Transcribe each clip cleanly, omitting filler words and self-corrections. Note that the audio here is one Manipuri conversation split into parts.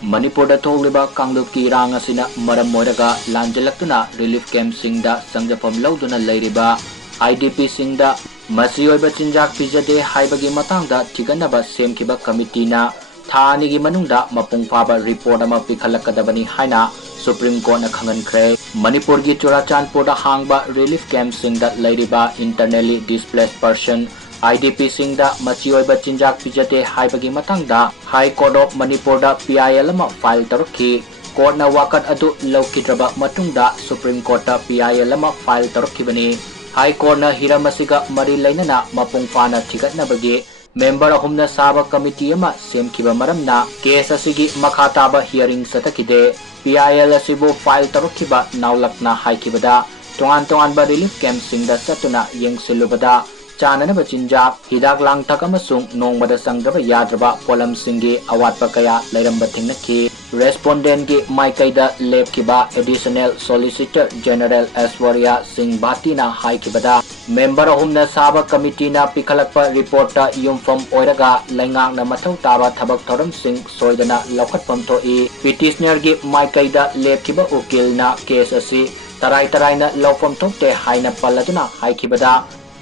Manipur da thogliba kangluk ki rang asina maram moiraga lanjalaktuna relief camp singda sangjapam lauduna leiriba IDP SINGDA MACHI OIBA CHINJAK PIJADE HAIBAGI MATANGDA THIGATKHIBA SEMKIBA COMMITTee na थानिगी मनुंगदा मपुंग फाबा रिपोर्ट अमा पिखलकदाबनी हाइना सुप्रीम कोर्ट ना खंगनख्रे मणिपुर की चुराचांदपुर हांगबा रिलीफ कैंप सिंगदा लैरिबा इंटरनली डिस्प्लेस्ड पर्सन IDP सिंगदा मची ओइबा चिंजाक पिजदे हाइबगी मतंगदा हाई कोर्ट ऑफ मणिपुर दा PIL अमा फाइल तरुखी कोर्ट ना वाकत अदु लौकिद्रबा मतुंगदा सुप्रीम कोर्ट दा PIL अमा फाइल तरुखिबनी हाई कोर्ट ना हिरमसिगा मरी लैनना मपुंग फाना थिगतनबगी मेंबर अहुमना साबा कमिटी अमा सेमखिबा मरमना केस असिगी मखा ताबा हियरिंग सतकिदे PIL असिबु फाइल तरुखिबा नावलकना हाइखिबदा तोंगान तोंगानबा रिलीफ कैंप सिंगदा सतुना यंगसिलुबदा चाननबा चिंजाक हिदाक लांगथक अमसुंग नोंगबदा संगदबा याद्रबा पोलम सिंगी अवातपा कया लैरंबा थिंगनखि रेस्पोंडेंट की माइकैदा लेपखिबा additional solicitor general Aishwarya Singh भाटीना हाइखिबदा मेंबर अहुमना साबा कमिटीना पिखलकपा रिपोर्ट युमफम ओइरगा लैंगांगना मथौ ताबा थबक थोरम सिंह सोइदना लौखटफम थोई पिटिशनर की माइकैदा लेपखिबा उकिलना केस असि तराई तराइना लौफम थोक्ते हाइना पल्लदुना हाइखिबदा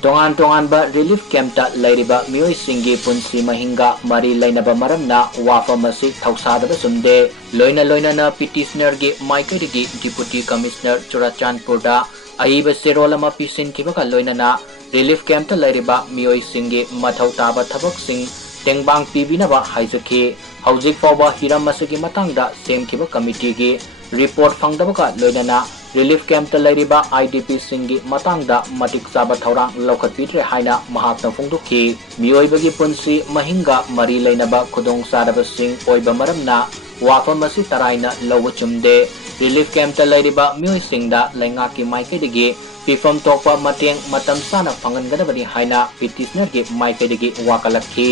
तोंगान तोंगानबा रिलीफ कैंपता लैरिबा मियोय सिंगी पुंसी महिंगा मरी लैनबा मरमना वाफम असि थौसादबा सुमदे लोइना लोइनाना पिटिशनर की माइकैदगी डिप्यूटी कमिश्नर चुराचांदपुरदा अइबा सेरोल अमा पिसिनखिबगा लोइनाना रिलीफ कैंपता लैरिबा मियोय सिंगी मथौ ताबा थबकसिंग तेंगबांग पिबिनबा हाइजखि हौजिक फावबा हिरम असigi matangda सेमखिबा कमिटीगी रिपोर्ट फंगदबगा लोइनाना रिलीफ कैंपता लैरिबा IDP सिंगी matangda मटिक चाबा थौरांग लौखटपिद्रे हाइना महात्मा फोंदोखि मियोयबगी पुंसी महिंगा मरी लैनबा खुदोंग सादबसिंग ओइबा मरमना वाफम असि तराइना लौब चुमदे रिलीफ कैंपता लैरिबा मियोय सिंगदा लैंगाकी माइकैदगी पिफम तोकपा मतेंग मतम साना फंगनगदबनी हाइना पिटिशनर की माइकैदगी वाकलखि